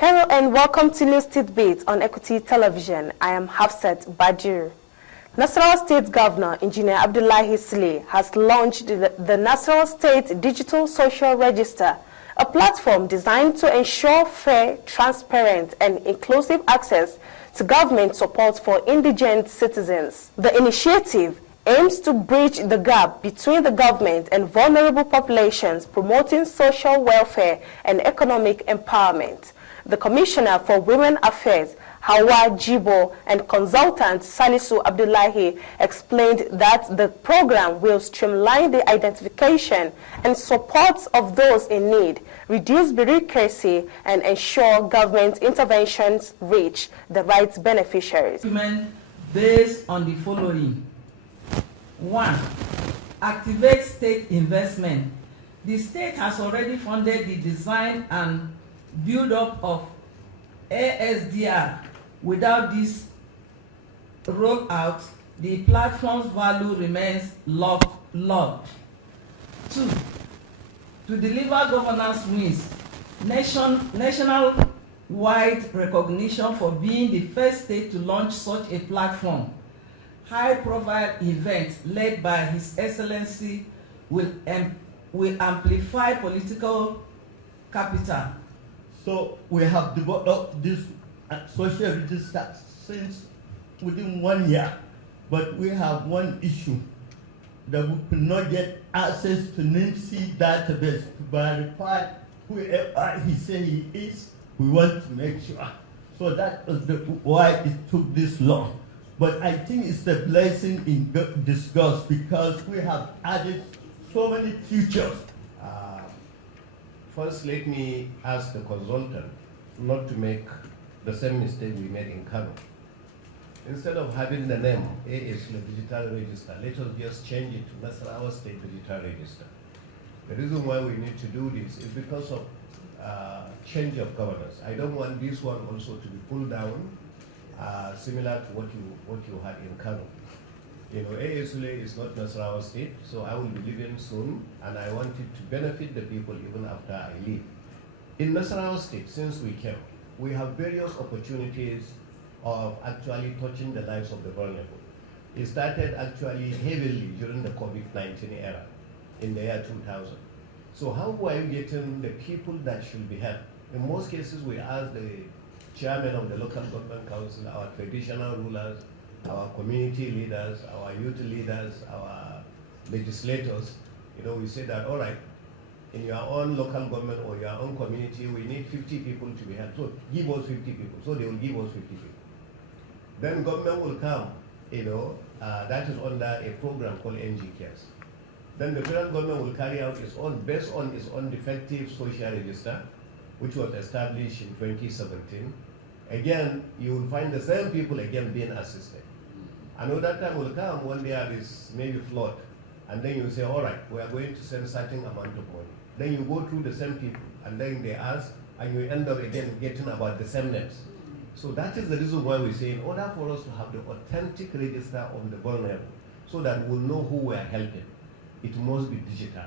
Hello and welcome to News Tidbits on Equity Television. I am Hafsat Badir. Nasarawa State Governor Engineer Abdullahi Sule has launched the Nasarawa State Digital Social Register, a platform designed to ensure fair, transparent, and inclusive access to government support for indigent citizens. The initiative aims to bridge the gap between the government and vulnerable populations, promoting social welfare and economic empowerment. The Commissioner for Women Affairs, Hawa Jibo, and consultant Salisu Abdullahi explained that the program will streamline the identification and support of those in need, reduce bureaucracy, and ensure government interventions reach the right beneficiaries. Based on the following. 1. Activate state investment. The state has already funded the design and build-up of ASDR. Without this rollout, the platform's value remains locked. 2. To deliver governance wins, national-wide recognition for being the first state to launch such a platform. High-profile events led by His Excellency will amplify political capital. So we have developed this social register since within 1 year, but we have one issue that we could not get access to NIMC database to verify whoever he said he is. We want to make sure. So that was why it took this long. But I think it's a blessing in disguise because we have added so many features. First, let me ask the consultant not to make the same mistake we made in Kano. Instead of having the name ASL Digital Register, let us just change it to Nasarawa State Digital Register. The reason why we need to do this is because of change of governance. I don't want this one also to be pulled down, similar to what you had in Kano. You know, ASL is not Nasarawa State, so I will be leaving soon, and I want it to benefit the people even after I leave. In Nasarawa State, since we came, we have various opportunities of actually touching the lives of the vulnerable. It started actually heavily during the COVID-19 era, in the year 2000. So how are you getting the people that should be helped? In most cases, we ask the chairman of the local government council, our traditional rulers, our community leaders, our youth leaders, our legislators, you know, we say that, all right, in your own local government or your own community, we need 50 people to be helped. So give us 50 people. So they will give us 50 people. Then government will come, you know, that is under a program called NG Cares. Then the federal government will carry out its own, based on its own defective social register, which was established in 2017. Again, you will find the same people again being assisted. Another time will come when there is maybe flood, and then you say, all right, we are going to send a certain amount of money. Then you go through the same people, and then they ask, and you end up again getting about the same names. So that is the reason why we say, in order for us to have the authentic register on the vulnerable, so that we'll know who we are helping, it must be digital.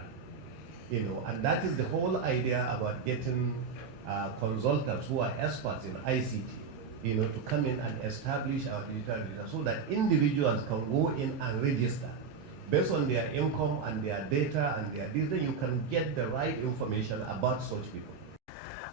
You know, and that is the whole idea about getting consultants who are experts in ICT, you know, to come in and establish our digital register so that individuals can go in and register based on their income and their data and their this, then you can get the right information about such people.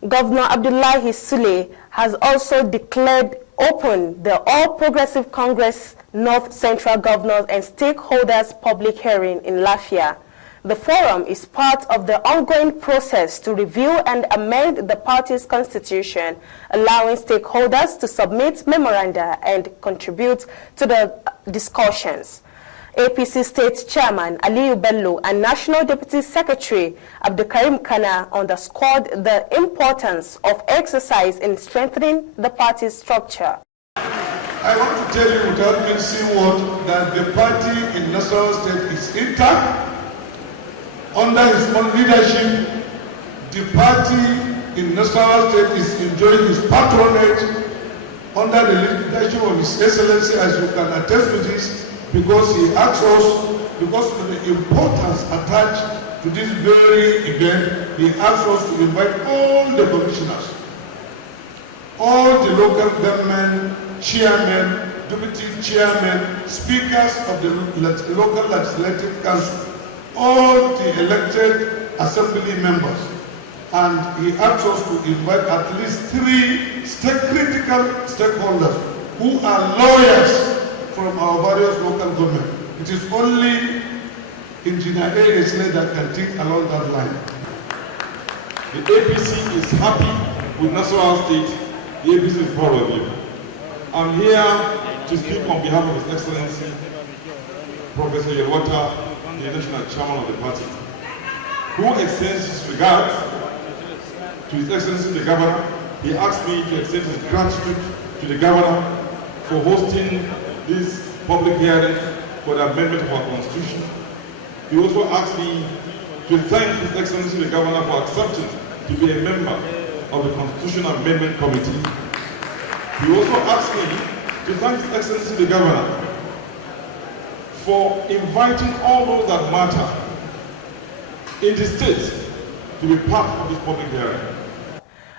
Governor Abdullahi Sule has also declared open the All Progressive Congress North Central Governors and Stakeholders Public Hearing in Lafia. The forum is part of the ongoing process to review and amend the party's constitution, allowing stakeholders to submit memoranda and contribute to the discussions. APC State Chairman Aliyu Bello and National Deputy Secretary Abdulkarim Kana underscored the importance of exercise in strengthening the party's structure. I want to tell you without mincing words that the party in Nasarawa State is intact. Under his own leadership, the party in Nasarawa State is enjoying his patronage under the leadership of His Excellency, as you can attest to this, because he asks us, because of the importance attached to this very event, he asks us to invite all the commissioners all the local government chairmen, deputy chairmen, speakers of the local legislative council, all the elected assembly members, and he asked us to invite at least 3 critical stakeholders who are lawyers from our various local governments. It is only Engineer A.S. that can think along that line. The APC is happy with Nasarawa State. The APC is proud of you. I'm here to speak on behalf of His Excellency, Professor Yelwata, the National Chairman of the party, who extends his regards to His Excellency the Governor. He asked me to extend his gratitude to the Governor for hosting this public hearing for the amendment of our Constitution. He also asked me to thank His Excellency the Governor for accepting to be a member of the Constitution Amendment Committee. He also asked me to thank His Excellency the Governor for inviting all those that matter in the state to be part of this public hearing.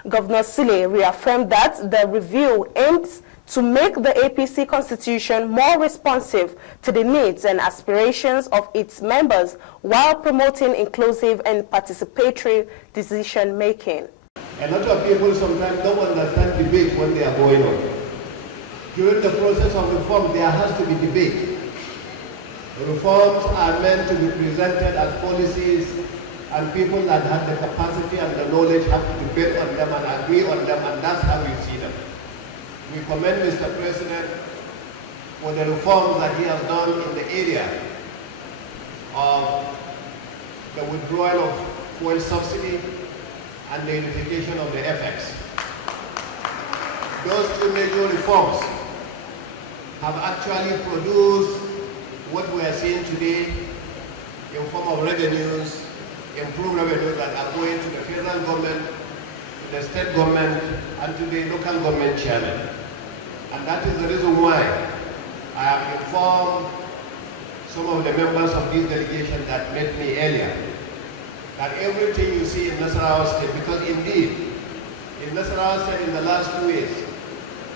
Governor Sile reaffirmed that the review aims to make the APC constitution more responsive to the needs and aspirations of its members while promoting inclusive and participatory decision-making. A lot of people sometimes don't understand debate when they are going on. During the process of reform, there has to be debate. Reforms are meant to be presented as policies, and people that have the capacity and the knowledge have to debate on them and agree on them, and that's how we see them. We commend Mr. President for the reforms that he has done in the area of the withdrawal of fuel subsidy and the unification of the FX. Those 2 major reforms have actually produced what we are seeing today in form of revenues, improved revenues that are going to the federal government, to the state government, and to the local government chairman. And that is the reason why I have informed some of the members of this delegation that met me earlier that everything you see in Nasarawa State, because indeed, in Nasarawa State in the last 2 years,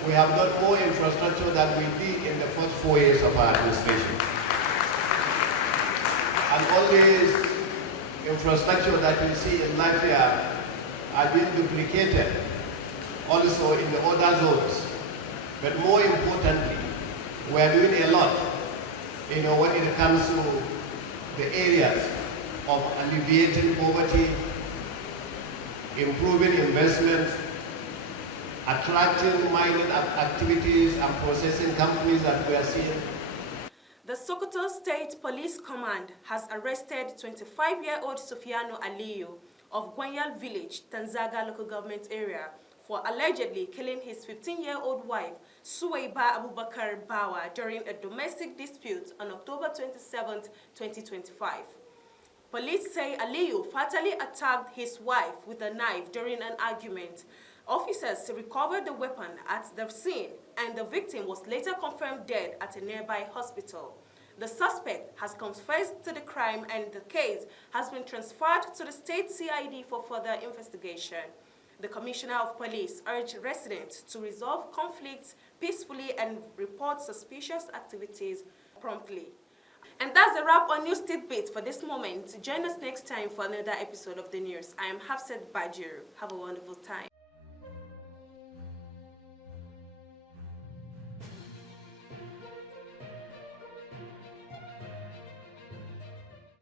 we have got more infrastructure than we did in the first 4 years of our administration. And all these infrastructure that you see in life here are being duplicated also in the other zones. But more importantly, we are doing a lot, when it comes to the areas of alleviating poverty, improving investment, attracting mining activities and processing companies that we are seeing. The Sokoto State Police Command has arrested 25-year-old Sufiano Aliyu of Gwanyal Village, Tanzaga local government area, for allegedly killing his 15-year-old wife, Suwaiba Abubakar Bawa, during a domestic dispute on October 27, 2025. Police say Aliyu fatally attacked his wife with a knife during an argument. Officers recovered the weapon at the scene, and the victim was later confirmed dead at a nearby hospital. The suspect has confessed to the crime, and the case has been transferred to the state CID for further investigation. The Commissioner of Police urged residents to resolve conflicts peacefully and report suspicious activities promptly. And that's a wrap on News Tidbits for this moment. Join us next time for another episode of the news. I am Hafsat Bajir. Have a wonderful time.